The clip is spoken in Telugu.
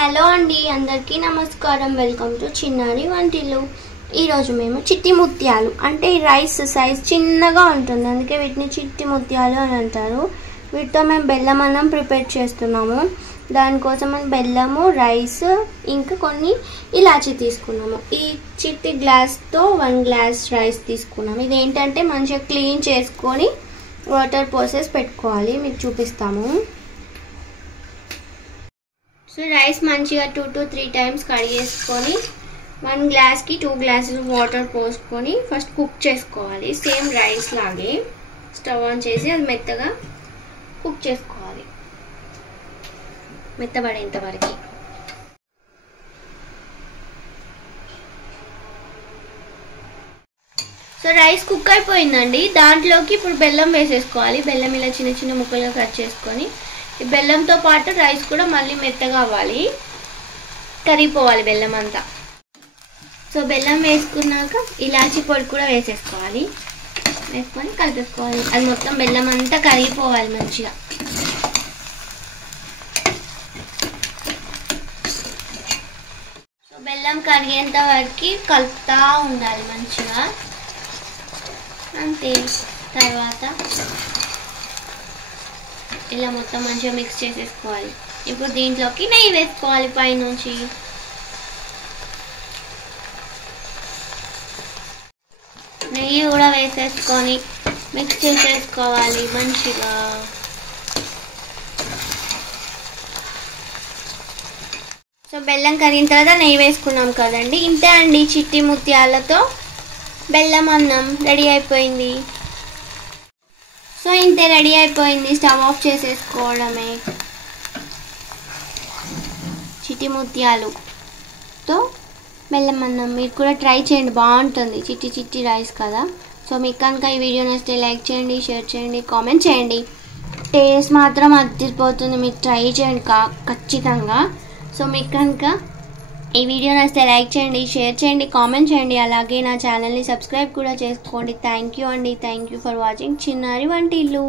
హలో అండి, అందరికీ నమస్కారం. వెల్కమ్ టు చిన్నారి వంటిల్లు. ఈరోజు మేము చిట్టి ముత్యాలు అంటే రైస్ సైజ్ చిన్నగా ఉంటుంది, అందుకే వీటిని చిట్టి ముత్యాలు అని అంటారు. వీటితో మేము బెల్లం అన్నం ప్రిపేర్ చేస్తున్నాము. దానికోసం మనం బెల్లము, రైస్, ఇంకా కొన్ని ఇలాచి తీసుకున్నాము. ఈ చిట్టి గ్లాస్తో 1 గ్లాస్ రైస్ తీసుకున్నాము. ఇదేంటంటే మంచిగా క్లీన్ చేసుకొని వాటర్ పోసేసి పెట్టుకోవాలి. మీకు చూపిస్తాము. సో రైస్ మంచిగా 2 to 3 టైమ్స్ కడిగేసుకొని 1 గ్లాస్కి 2 గ్లాసెస్ వాటర్ పోసుకొని ఫస్ట్ కుక్ చేసుకోవాలి. సేమ్ రైస్ లాగే స్టవ్ ఆన్ చేసి అది మెత్తగా కుక్ చేసుకోవాలి, మెత్తబడేంత వరకు. సో రైస్ కుక్ అయిపోయిందండి. దాంట్లోకి ఇప్పుడు బెల్లం వేసేసుకోవాలి. బెల్లం ఇలా చిన్న చిన్న ముక్కలుగా కట్ చేసుకొని, ఈ బెల్లంతో పాటు రైస్ కూడా మళ్ళీ మెత్తగా అవ్వాలి, కరిగిపోవాలి బెల్లం అంతా. సో బెల్లం వేసుకున్నాక ఇలాచి పొడి కూడా వేసేసుకోవాలి. వేసుకొని కలిపేసుకోవాలి. అది మొత్తం బెల్లం అంతా కరిగిపోవాలి మంచిగా. సో బెల్లం కరిగేంత వరకు కలుపుతూ ఉండాలి మంచిగా, అంతే. తర్వాత ఇలా మొత్తం మంచిగా మిక్స్ చేసేసుకోవాలి. ఇప్పుడు దీంట్లోకి నెయ్యి వేసుకోవాలి పైనుంచి. నెయ్యి కూడా వేసేసుకొని మిక్స్ చేసేసుకోవాలి మంచిగా. సో బెల్లం కరిగిన తర్వాత నెయ్యి వేసుకున్నాం కదండి. ఇంతే అండి, చిట్టి ముత్యాలతో బెల్లం అన్నం రెడీ అయిపోయింది. సో ఇంతే, రెడీ అయిపోయింది. స్టవ్ ఆఫ్ చేసేసుకోవడమే. చిట్టి ముత్యాలుతో బెల్లం అన్నం మీరు కూడా ట్రై చేయండి, బాగుంటుంది. చిట్టి చిట్టి రైస్ కదా. సో మీకు కనుక ఈ వీడియో నచ్చితే లైక్ చేయండి, షేర్ చేయండి, కామెంట్ చేయండి. టేస్ట్ మాత్రం అదిరిపోతుంది, మీరు ట్రై చేయండి ఖచ్చితంగా. సో మీకు కనుక ఈ వీడియో నచ్చితే లైక్ చేయండి, షేర్ చేయండి, కామెంట్ చేయండి. అలాగే నా ఛానల్ని సబ్స్క్రైబ్ కూడా చేసుకోండి. థ్యాంక్ యూ అండి. థ్యాంక్ యూ ఫర్ వాచింగ్ చిన్నారి వంటిల్లు.